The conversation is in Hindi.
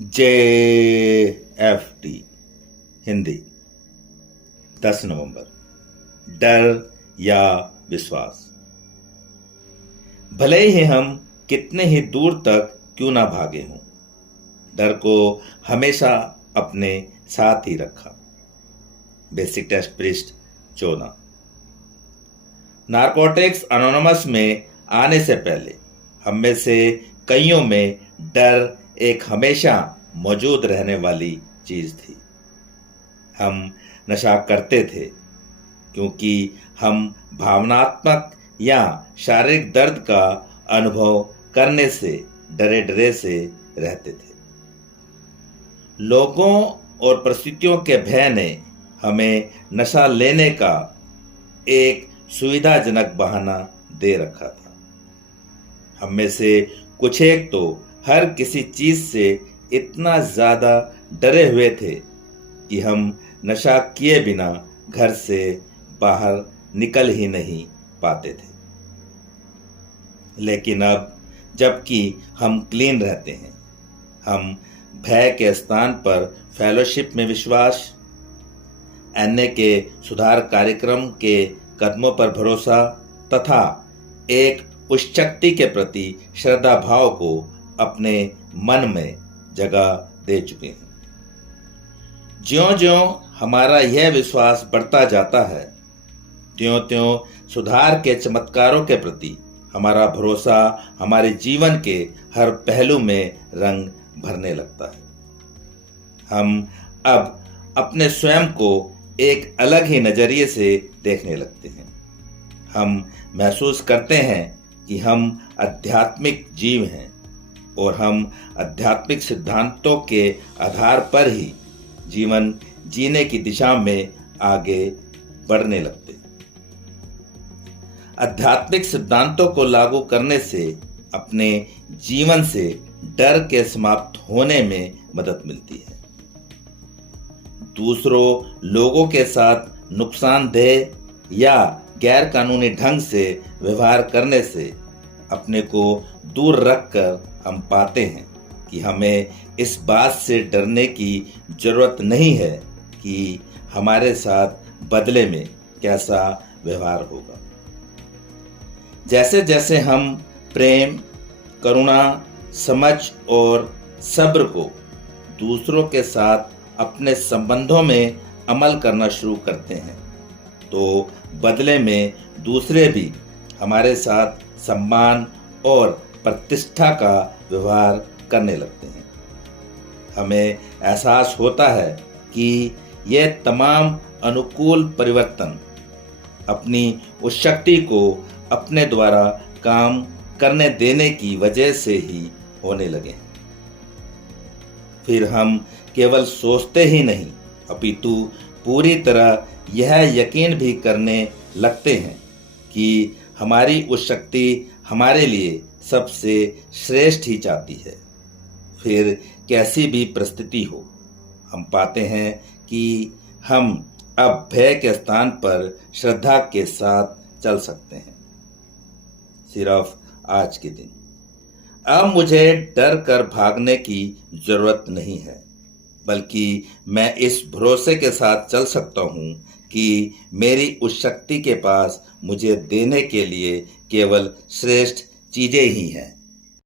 JFT हिंदी 10 नवंबर। डर या विश्वास। भले ही हम कितने ही दूर तक क्यों ना भागे हों, डर को हमेशा अपने साथ ही रखा। बेसिक टेस्ट पृष्ठ 14। नारकोटिक्स एनोनिमस में आने से पहले हम में से कईयों में डर एक हमेशा मौजूद रहने वाली चीज थी। हम नशा करते थे क्योंकि हम भावनात्मक या शारीरिक दर्द का अनुभव करने से डरे डरे से रहते थे। लोगों और परिस्थितियों के भय ने हमें नशा लेने का एक सुविधाजनक बहाना दे रखा था। हम में से कुछ एक तो हर किसी चीज से इतना ज्यादा डरे हुए थे कि हम नशा किए बिना घर से बाहर निकल ही नहीं पाते थे। लेकिन अब जबकि हम क्लीन रहते हैं, हम भय के स्थान पर फेलोशिप में विश्वास, एनए के सुधार कार्यक्रम के कदमों पर भरोसा तथा एक उस शक्ति के प्रति श्रद्धा भाव को अपने मन में जगह दे चुके हैं। ज्यों-ज्यों हमारा यह विश्वास बढ़ता जाता है, त्यों-त्यों सुधार के चमत्कारों के प्रति हमारा भरोसा हमारे जीवन के हर पहलू में रंग भरने लगता है। हम अब अपने स्वयं को एक अलग ही नजरिए से देखने लगते हैं। हम महसूस करते हैं कि हम आध्यात्मिक जीव हैं और हम आध्यात्मिक सिद्धांतों के आधार पर ही जीवन जीने की दिशा में आगे बढ़ने लगते हैं। आध्यात्मिक सिद्धांतों को लागू करने से अपने जीवन से डर के समाप्त होने में मदद मिलती है। दूसरों लोगों के साथ नुकसानदेह या गैर कानूनी ढंग से व्यवहार करने से अपने को दूर रखकर हम पाते हैं कि हमें इस बात से डरने की जरूरत नहीं है कि हमारे साथ बदले में कैसा व्यवहार होगा। जैसे जैसे हम प्रेम, करुणा, समझ और सब्र को दूसरों के साथ अपने संबंधों में अमल करना शुरू करते हैं, तो बदले में दूसरे भी हमारे साथ सम्मान और प्रतिष्ठा का व्यवहार करने लगते हैं। हमें एहसास होता है कि यह तमाम अनुकूल परिवर्तन अपनी उस शक्ति को अपने द्वारा काम करने देने की वजह से ही होने लगे हैं। फिर हम केवल सोचते ही नहीं, अपितु पूरी तरह यह यकीन भी करने लगते हैं कि हमारी उस शक्ति हमारे लिए सबसे श्रेष्ठ ही चाहती है। फिर कैसी भी परिस्थिति हो, हम पाते हैं कि हम अब भय के स्थान पर श्रद्धा के साथ चल सकते हैं। सिर्फ आज के दिन अब मुझे डर कर भागने की जरूरत नहीं है, बल्कि मैं इस भरोसे के साथ चल सकता हूँ कि मेरी उस शक्ति के पास मुझे देने के लिए केवल श्रेष्ठ चीजें ही हैं।